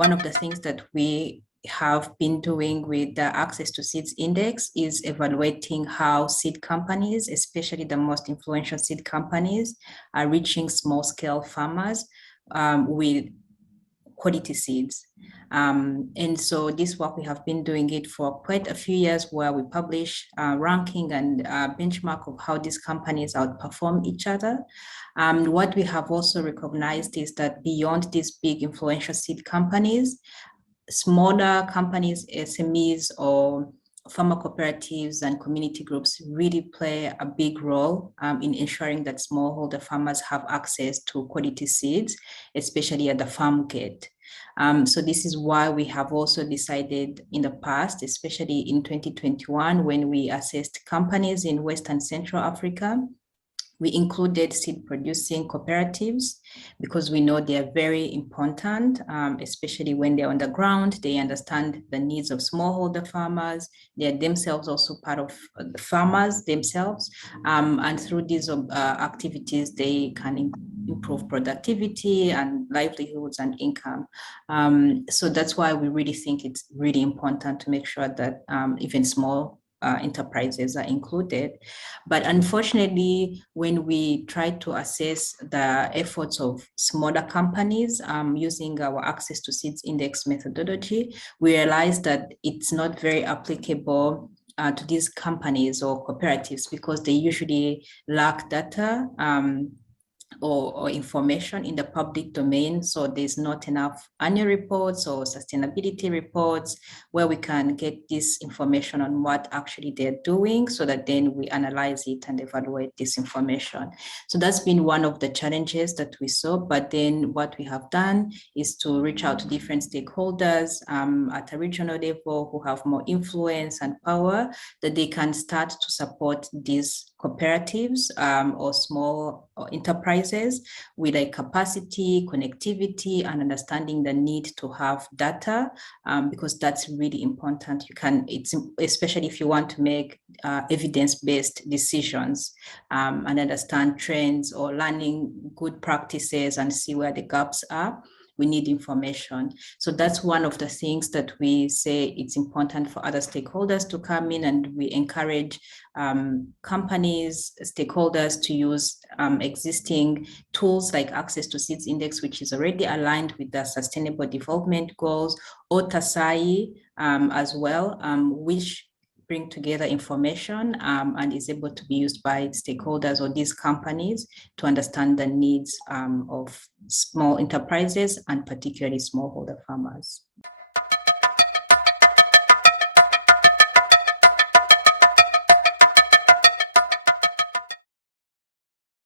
one of the things that we have been doing with the Access to Seeds Index is evaluating how seed companies, especially the most influential seed companies, are reaching small-scale farmers with quality seeds. And so this work, we have been doing it for quite a few years, where we publish ranking and benchmark of how these companies outperform each other. What we have also recognized is that beyond these big influential seed companies, smaller companies, SMEs, or farmer cooperatives and community groups really play a big role in ensuring that smallholder farmers have access to quality seeds, especially at the farm gate. So this is why we have also decided in the past, especially in 2021, when we assessed companies in West and Central Africa, we included seed producing cooperatives because we know they are very important, especially when they're on the ground. They understand the needs of smallholder farmers. They are themselves also part of the farmers themselves. And through these activities, they can improve productivity and livelihoods and income. So that's why we really think it's really important to make sure that even small enterprises are included. But unfortunately, when we try to assess the efforts of smaller companies using our Access to Seeds Index methodology, we realized that it's not very applicable to these companies or cooperatives because they usually lack data or information in the public domain. So there's not enough annual reports or sustainability reports where we can get this information on what actually they're doing, so that then we analyze it and evaluate this information. So that's been one of the challenges that we saw. But then what we have done is to reach out to different stakeholders at a regional level who have more influence and power, that they can start to support these cooperatives or small enterprises with a capacity, connectivity, and understanding the need to have data, because that's really important. It's especially if you want to make evidence-based decisions and understand trends or learning good practices and see where the gaps are. We need information. So that's one of the things that we say it's important for other stakeholders to come in, and we encourage companies, stakeholders to use existing tools like Access to Seeds Index, which is already aligned with the Sustainable Development Goals, or TASAI as well, which bring together information and is able to be used by stakeholders or these companies to understand the needs of small enterprises and particularly smallholder farmers.